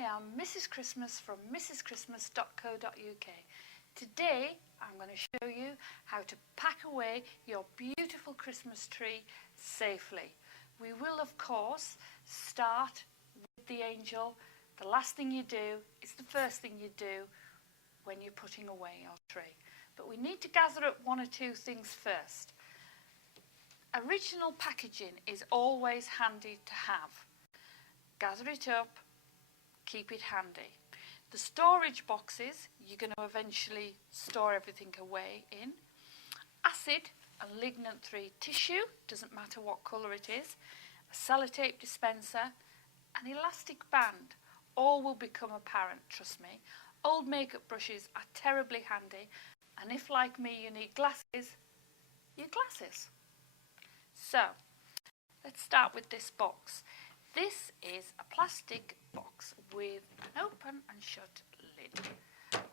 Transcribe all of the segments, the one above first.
I am Mrs. Christmas from mrschristmas.co.uk. Today I'm going to show you how to pack away your beautiful Christmas tree safely. We will of course start with the angel. The last thing you do is the first thing you do when you're putting away your tree. But we need to gather up one or two things first. Original packaging is always handy to have. Gather it up, keep it handy. The storage boxes you're going to eventually store everything away in. Acid and lignin-free tissue, doesn't matter what colour it is, a sellotape dispenser, an elastic band, all will become apparent, trust me. Old makeup brushes are terribly handy, and if like me you need glasses, your glasses. So, let's start with this box. This is a plastic box with an open and shut lid.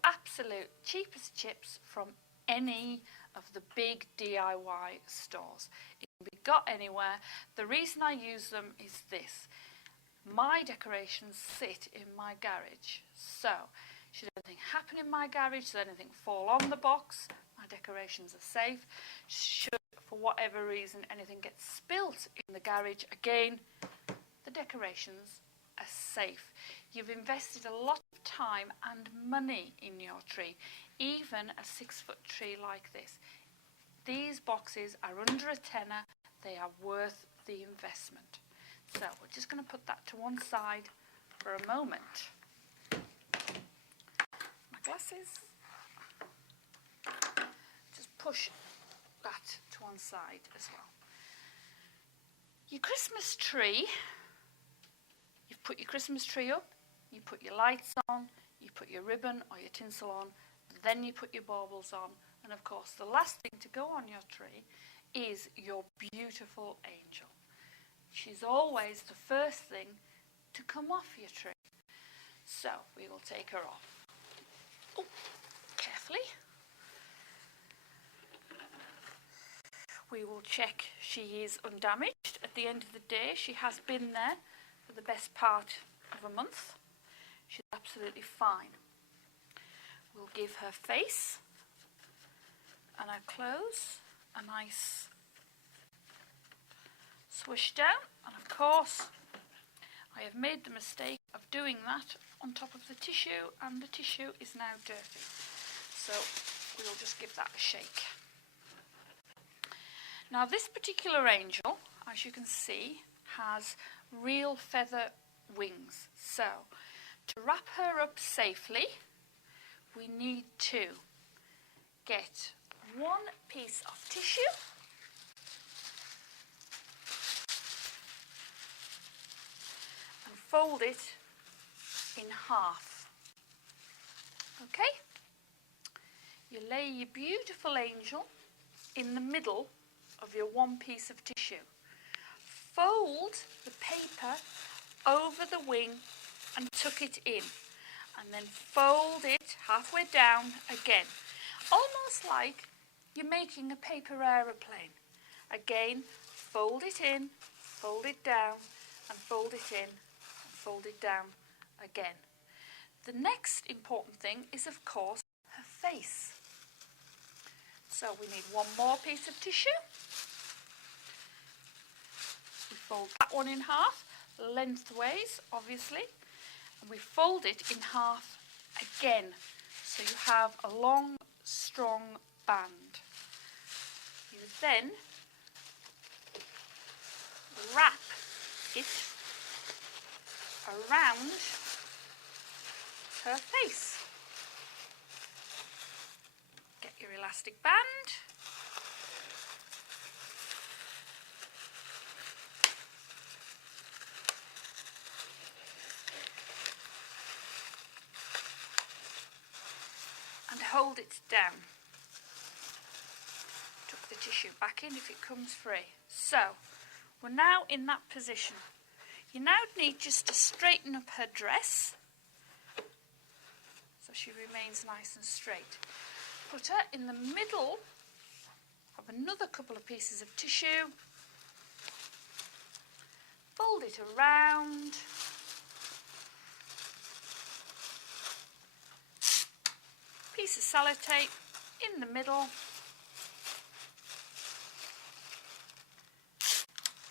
Absolute cheapest chips from any of the big DIY stores. It can be got anywhere. The reason I use them is this. My decorations sit in my garage. So, should anything happen in my garage, should anything fall on the box, my decorations are safe. Should, for whatever reason, anything get spilt in the garage, again, the decorations are safe. You've invested a lot of time and money in your tree, even a 6-foot tree like this. These boxes are under a tenner. They are worth the investment. So we're just going to put that to one side for a moment. My glasses. Just push that to one side as well. Your Christmas tree. You've put your Christmas tree up, you put your lights on, you put your ribbon or your tinsel on, then you put your baubles on, and of course the last thing to go on your tree is your beautiful angel. She's always the first thing to come off your tree. So we will take her off. Oh, carefully. We will check she is undamaged. At the end of the day, she has been there for the best part of a month. She's absolutely fine. We'll give her face and her clothes a nice swish down, and of course I have made the mistake of doing that on top of the tissue, and the tissue is now dirty, so we'll just give that a shake. Now this particular angel, as you can see, has real feather wings. So, to wrap her up safely, we need to get one piece of tissue and fold it in half. Okay? You lay your beautiful angel in the middle of your one piece of tissue. Fold the paper over the wing and tuck it in, and then fold it halfway down again, almost like you're making a paper aeroplane. Again, fold it in, fold it down, and fold it in, and fold it down again. The next important thing is, of course, her face. So we need one more piece of tissue. We fold that one in half, lengthways, obviously, and we fold it in half again, so you have a long, strong band. You then wrap it around her face. Get your elastic band. And hold it down. Tuck the tissue back in if it comes free. So, we're now in that position. You now need just to straighten up her dress so she remains nice and straight. Put her in the middle of another couple of pieces of tissue. Fold it around. piece of sellotape in the middle,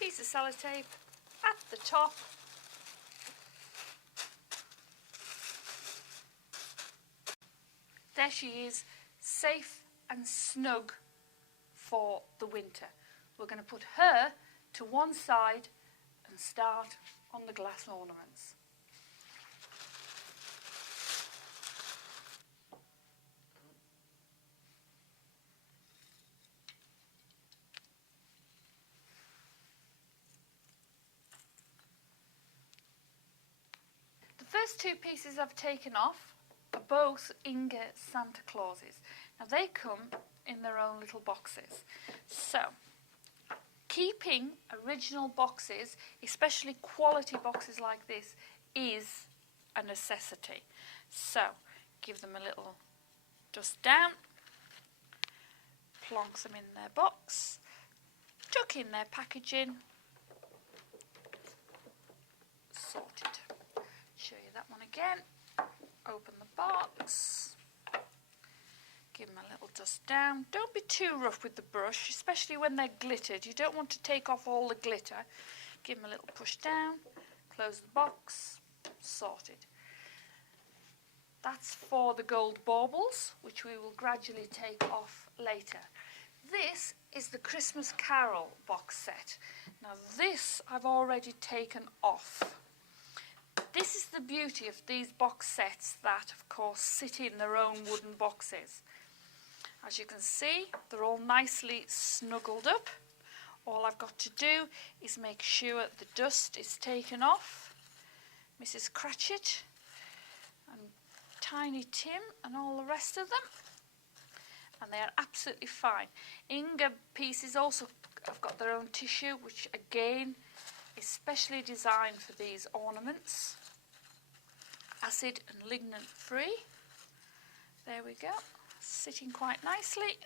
piece of sellotape at the top, there she is, safe and snug for the winter. We're going to put her to one side and start on the glass ornaments. The first two pieces I've taken off are both Inga Santa Clauses. Now they come in their own little boxes. So, keeping original boxes, especially quality boxes like this, is a necessity. So, give them a little dust down, plonk them in their box, tuck in their packaging, sorted. Show you that one again. Open the box, give them a little dust down. Don't be too rough with the brush, especially when they're glittered. You don't want to take off all the glitter. Give them a little push down, close the box, sorted. That's for the gold baubles, which we will gradually take off later. This is the Christmas Carol box set. Now this I've already taken off. This is the beauty of these box sets that, of course, sit in their own wooden boxes. As you can see, they're all nicely snuggled up. All I've got to do is make sure the dust is taken off. Mrs. Cratchit and Tiny Tim and all the rest of them. And they are absolutely fine. Inga pieces also have got their own tissue, which again is specially designed for these ornaments. Acid and lignin free. There we go, sitting quite nicely.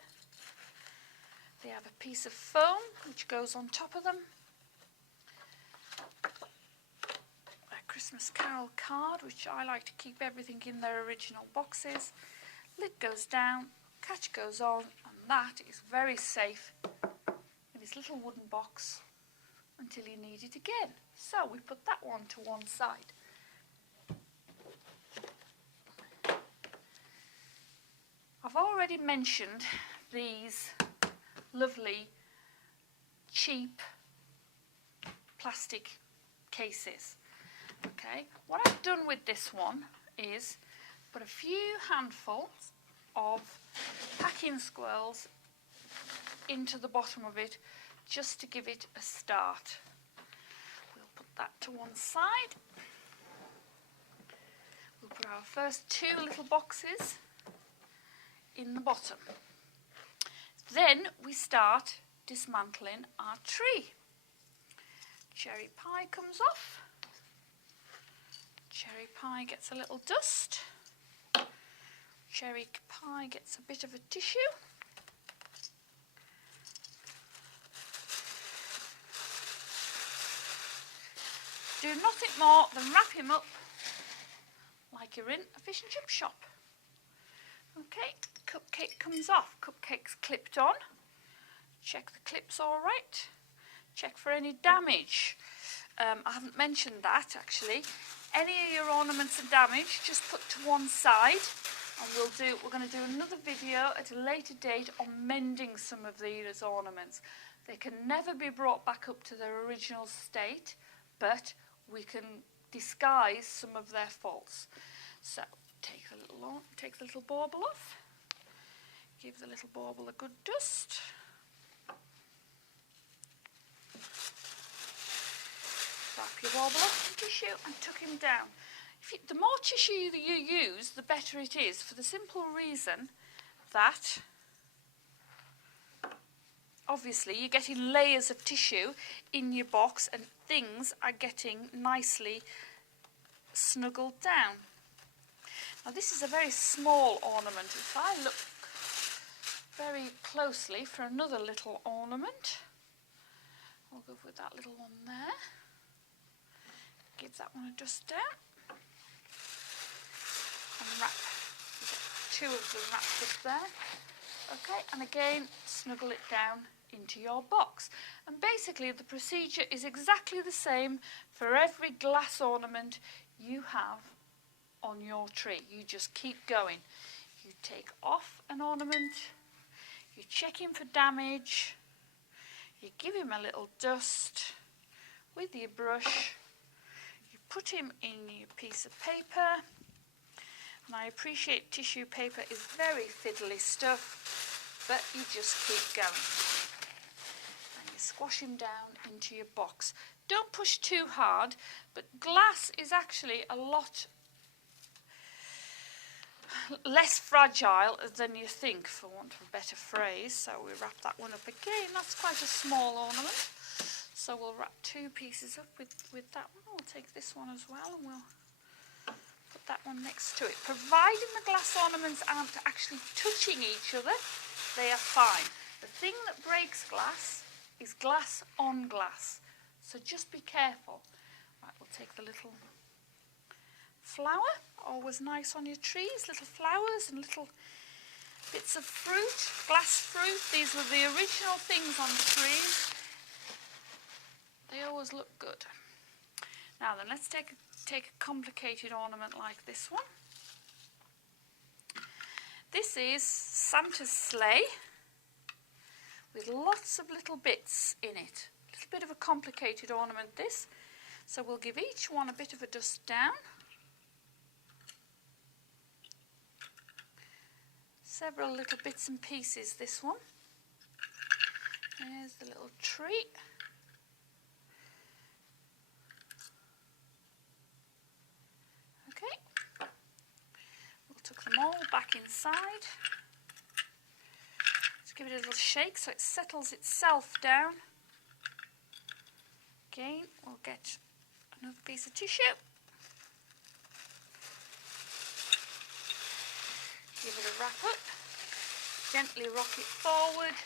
They have a piece of foam which goes on top of them. A Christmas Carol card, which I like to keep everything in their original boxes. Lid goes down, catch goes on, and that is very safe in this little wooden box until you need it again. So we put that one to one side. I've already mentioned these lovely cheap plastic cases. Okay, what I've done with this one is put a few handfuls of packing squirrels into the bottom of it just to give it a start. We'll put that to one side. We'll put our first two little boxes in the bottom. Then we start dismantling our tree. Cherry pie comes off. Cherry pie gets a little dust. Cherry pie gets a bit of a tissue. Do nothing more than wrap him up like you're in a fish and chip shop. Okay, cupcake comes off. Cupcake's clipped on. Check the clip's all right. Check for any damage. I haven't mentioned that actually. Any of your ornaments are damaged, just put to one side, and we're going to do another video at a later date on mending some of these ornaments. They can never be brought back up to their original state, but we can disguise some of their faults. So take the little bauble off. Give the little bauble a good dust. Wrap your bauble off in tissue and tuck him down. The more tissue that you use, the better it is, for the simple reason that obviously you're getting layers of tissue in your box and things are getting nicely snuggled down. Now this is a very small ornament. If I look very closely for another little ornament, I'll go with that little one there. Give that one a dust down and wrap 2 of them wrapped up there. Okay, and again, snuggle it down into your box. And basically the procedure is exactly the same for every glass ornament you have on your tree. You just keep going. You take off an ornament, you check him for damage, you give him a little dust with your brush, you put him in your piece of paper, and I appreciate tissue paper is very fiddly stuff, but you just keep going. And you squash him down into your box. Don't push too hard, but glass is actually a lot less fragile than you think, for want of a better phrase. So we wrap that one up again. That's quite a small ornament. So we'll wrap 2 pieces up with that one. We'll take this one as well and we'll put that one next to it. Providing the glass ornaments aren't actually touching each other, they are fine. The thing that breaks glass is glass on glass. So just be careful. Right, we'll take the little flower, always nice on your trees, little flowers and little bits of fruit, glass fruit. These were the original things on the trees. They always look good. Now then, let's take a complicated ornament like this one. This is Santa's sleigh with lots of little bits in it. A little bit of a complicated ornament, this. So we'll give each one a bit of a dust down. Several little bits and pieces, this one. There's the little tree. Okay. We'll tuck them all back inside. Just give it a little shake so it settles itself down. Again, we'll get another piece of tissue. Give it a wrap up, gently rock it forward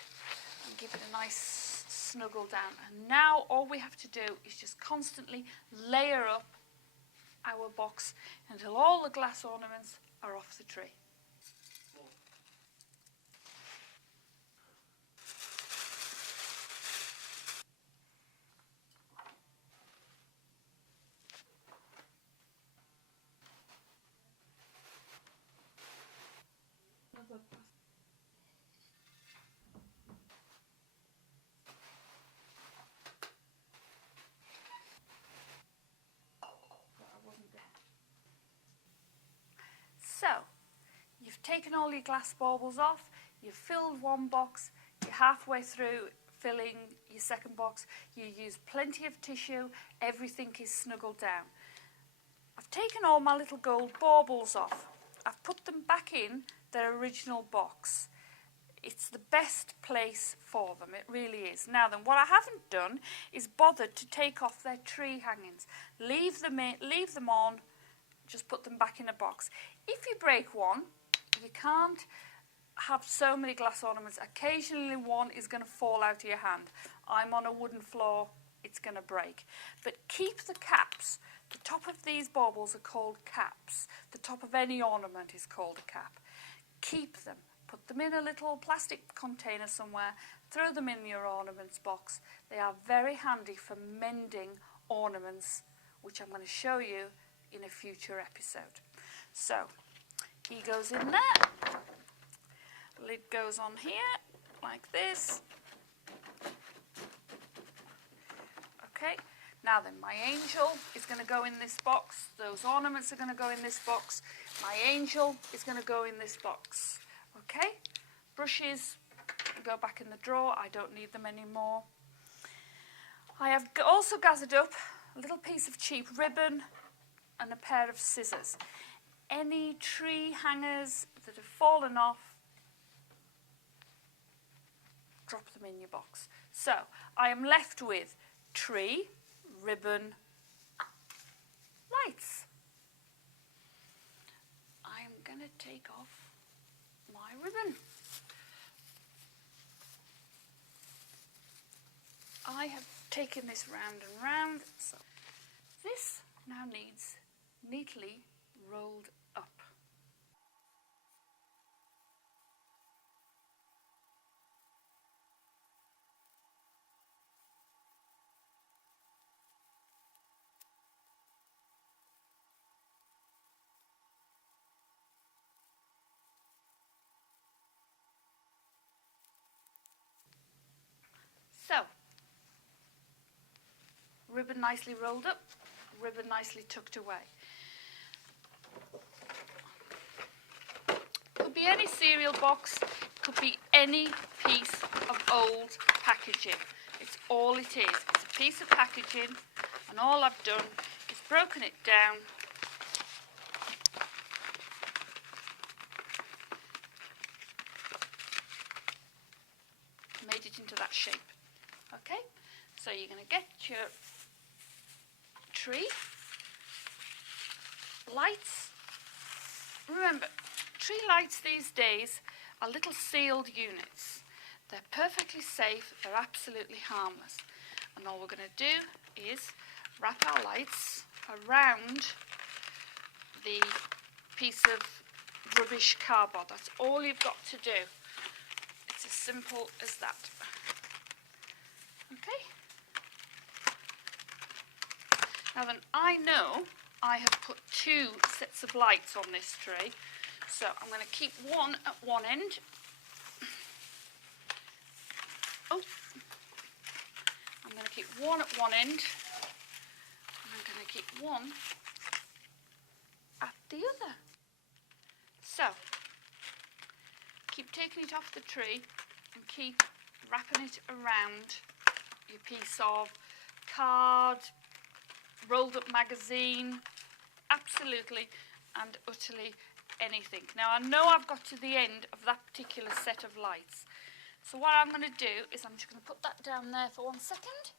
and give it a nice snuggle down. And now all we have to do is just constantly layer up our box until all the glass ornaments are off the tree. So, you've taken all your glass baubles off, you've filled one box, you're halfway through filling your second box, you use plenty of tissue, everything is snuggled down. I've taken all my little gold baubles off. I've put them back in their original box. It's the best place for them, it really is. Now then, what I haven't done is bothered to take off their tree hangings. Leave them on, just put them back in a box. If you break one, you can't have so many glass ornaments. Occasionally one is going to fall out of your hand. I'm on a wooden floor, it's going to break. But keep the caps. The top of these baubles are called caps. The top of any ornament is called a cap. Keep them. Put them in a little plastic container somewhere. Throw them in your ornaments box. They are very handy for mending ornaments, which I'm going to show you in a future episode. So, he goes in there. Lid goes on here, like this. Okay, now then, my angel is going to go in this box. Those ornaments are going to go in this box. My angel is going to go in this box. Okay, brushes go back in the drawer. I don't need them anymore. I have also gathered up a little piece of cheap ribbon and a pair of scissors. Any tree hangers that have fallen off, drop them in your box. So I am left with tree, ribbon, lights. I'm going to take off my ribbon. I have taken this round and round, so this now needs neatly rolled up. ribbon nicely rolled up, ribbon nicely tucked away. Could be any cereal box, could be any piece of old packaging. It's all it is. It's a piece of packaging, and all I've done is broken it down made it into that shape. Okay, so you're going to get your tree lights. Remember, tree lights these days are little sealed units. They're perfectly safe, they're absolutely harmless. And all we're going to do is wrap our lights around the piece of rubbish cardboard. That's all you've got to do. It's as simple as that. Okay? Now then, I know I have put 2 sets of lights on this tree, so I'm going to keep one at one end. Oh, I'm going to keep one at one end, and I'm going to keep one at the other. So, keep taking it off the tree and keep wrapping it around your piece of card, rolled up magazine, absolutely and utterly anything. Now I know I've got to the end of that particular set of lights, so what I'm going to do is I'm just going to put that down there for 1 second.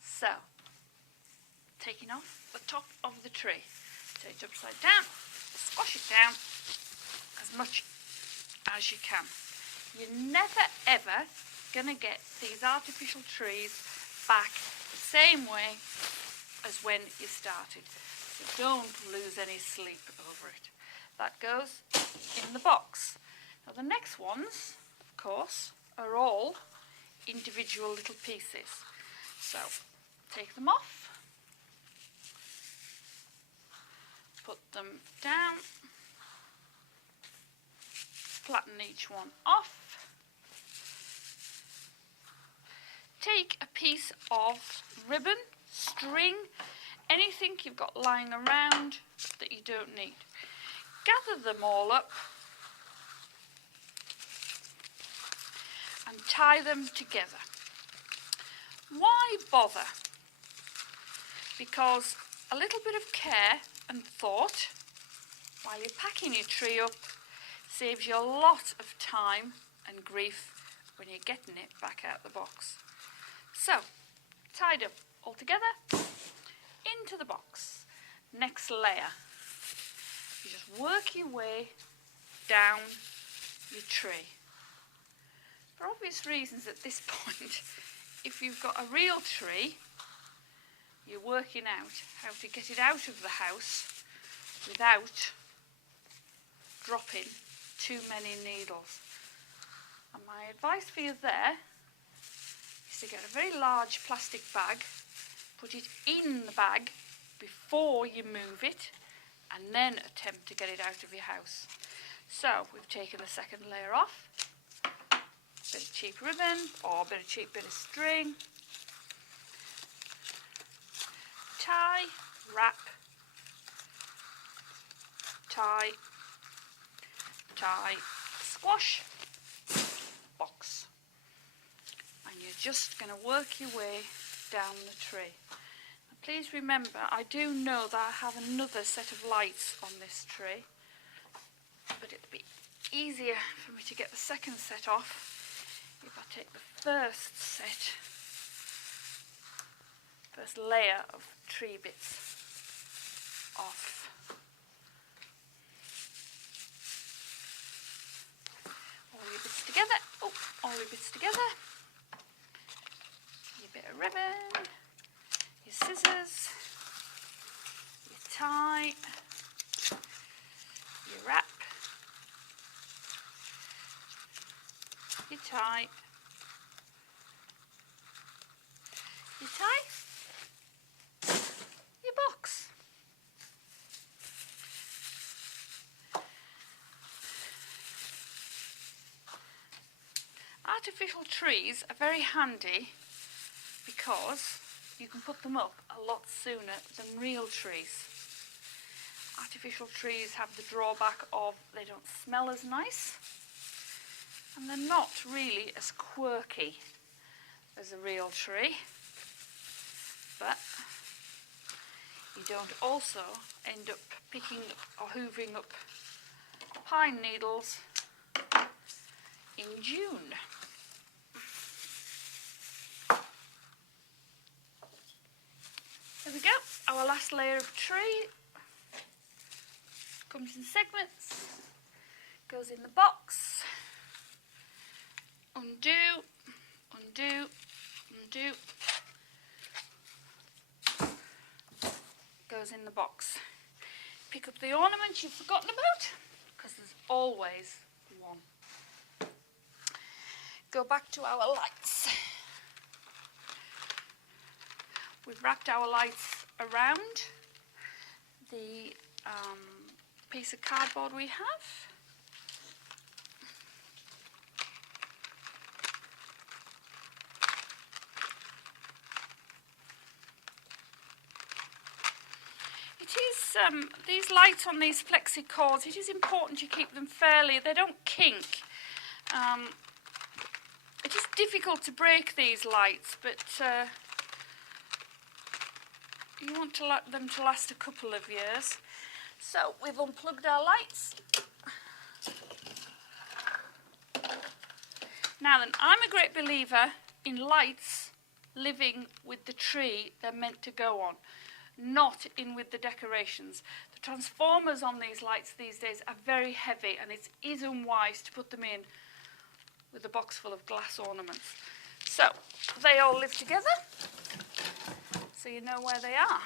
So, taking off the top of the tree, turn it upside down, squash it down as much as you can. You're never ever going to get these artificial trees back the same way as when you started. So don't lose any sleep over it. That goes in the box. Now the next ones, of course, are all individual little pieces. So take them off, put them down, flatten each one off. Take a piece of ribbon, string, anything you've got lying around that you don't need. Gather them all up and tie them together. Why bother? Because a little bit of care and thought while you're packing your tree up saves you a lot of time and grief when you're getting it back out the box. So, tied up all together, into the box. Next layer. You just work your way down your tree. For obvious reasons at this point, if you've got a real tree, you're working out how to get it out of the house without dropping too many needles. And my advice for you there is to get a very large plastic bag, put it in the bag before you move it, and then attempt to get it out of your house. So we've taken the second layer off, a bit of cheap ribbon or a bit of cheap bit of string, tie, wrap, tie, tie, squash, box. And you're just going to work your way down the tree. Now, please remember, I do know that I have another set of lights on this tree, but it'll be easier for me to get the second set off if I take the first layer of tree bits off. All your bits together. Oh, all your bits together. Your bit of ribbon, your scissors, your tie, your wrap, your tie, your tie, your box. Artificial trees are very handy because you can put them up a lot sooner than real trees. Artificial trees have the drawback of they don't smell as nice, and they're not really as quirky as a real tree, but you don't also end up picking or hoovering up pine needles in June. There we go, our last layer of tree comes in segments, goes in the box, undo, undo, undo, goes in the box. Pick up the ornament you've forgotten about, because there's always one. Go back to our lights. We've wrapped our lights around the piece of cardboard we have. It is, these lights on these flexi cords, it is important you keep them fairly, they don't kink. It is difficult to break these lights, but you want them to last a couple of years. So we've unplugged our lights. Now then, I'm a great believer in lights living with the tree they're meant to go on, not in with the decorations. The transformers on these lights these days are very heavy, and it is unwise to put them in with a box full of glass ornaments. So they all live together, so you know where they are.